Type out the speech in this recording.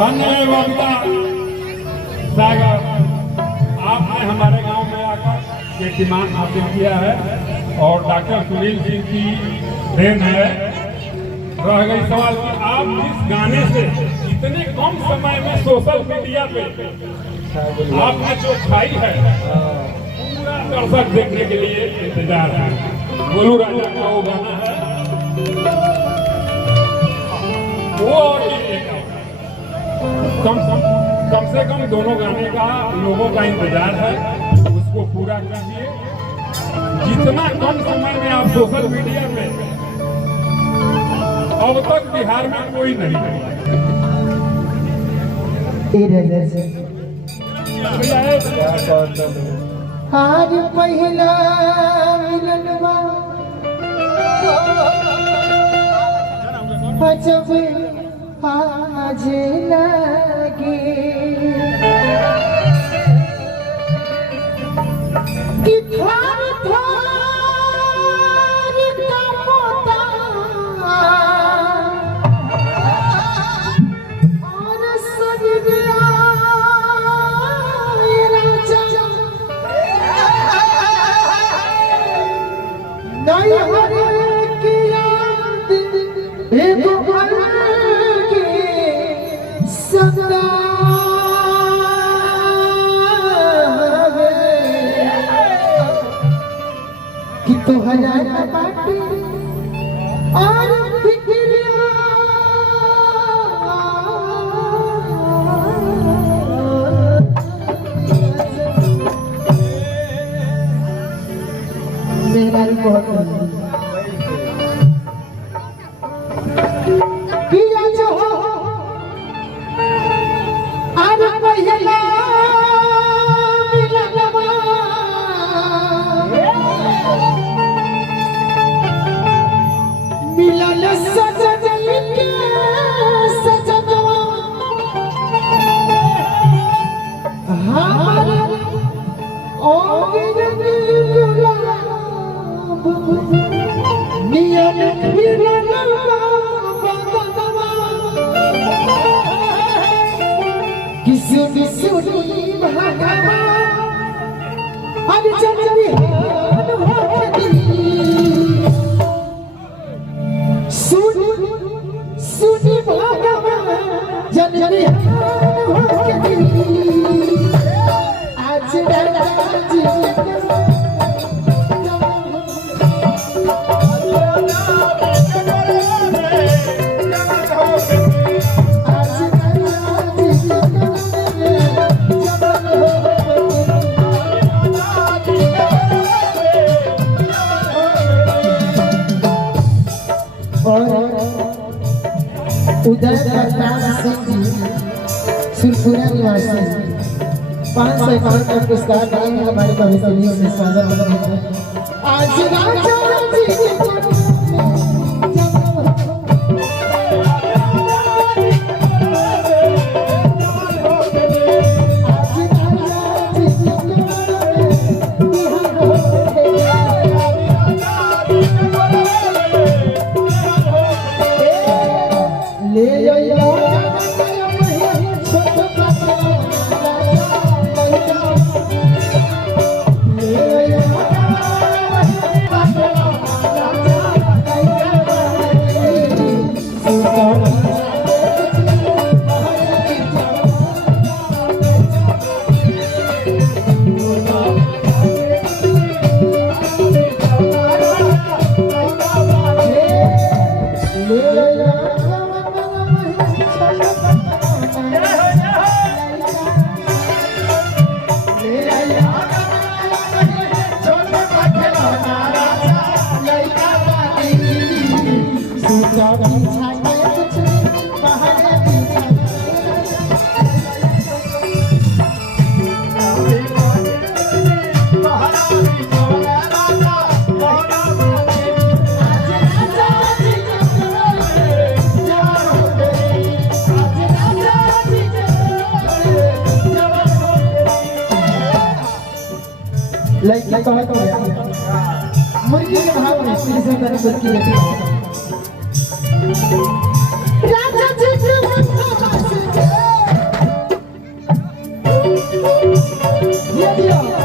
धन्य वक्ता सागर, आपने हमारे गांव में आकर कीर्तिमान हासिल किया है और डॉक्टर सुनील सिंह की देन है। रह गई सवाल कि आप इस गाने से इतने कम समय में सोशल मीडिया पे आपने जो छाई है, पूरा दर्शक देखने के लिए इंतजार है। गोलू राजा का वो गाना है वो, और कम से कम दोनों गाने का लोगों का इंतजार है, उसको पूरा कीजिए। जितना कम समय में आप सोशल मीडिया पे, अब तक बिहार में कोई नहीं है। आज पहला मिलनवा जब आज लगे कि थार थार का पोता और सज गया राजा नहीं हरे की याद एक पल की सदा कि तो हजारा बाटे और फिक्रिया मेरा भी बहुत किया जो हो आज पहला मिलन सजन के सजनवा हमारे ओ गुलाब नियन फिरनवा किसी सुनी भगवा अब जननी हान होती सुनी भगवा जननी हान होती आज राजी उदय प्रताप सिंह जी सुरपुरा निवासी 551 का पुरस्कार देंगे हमारे भविष्य में स्वागत करेंगे। आज राजा जी लड़की कहत है मुर्गी के भाव में फिर से मैंने मुर्गी देखी राजा जी ये दिया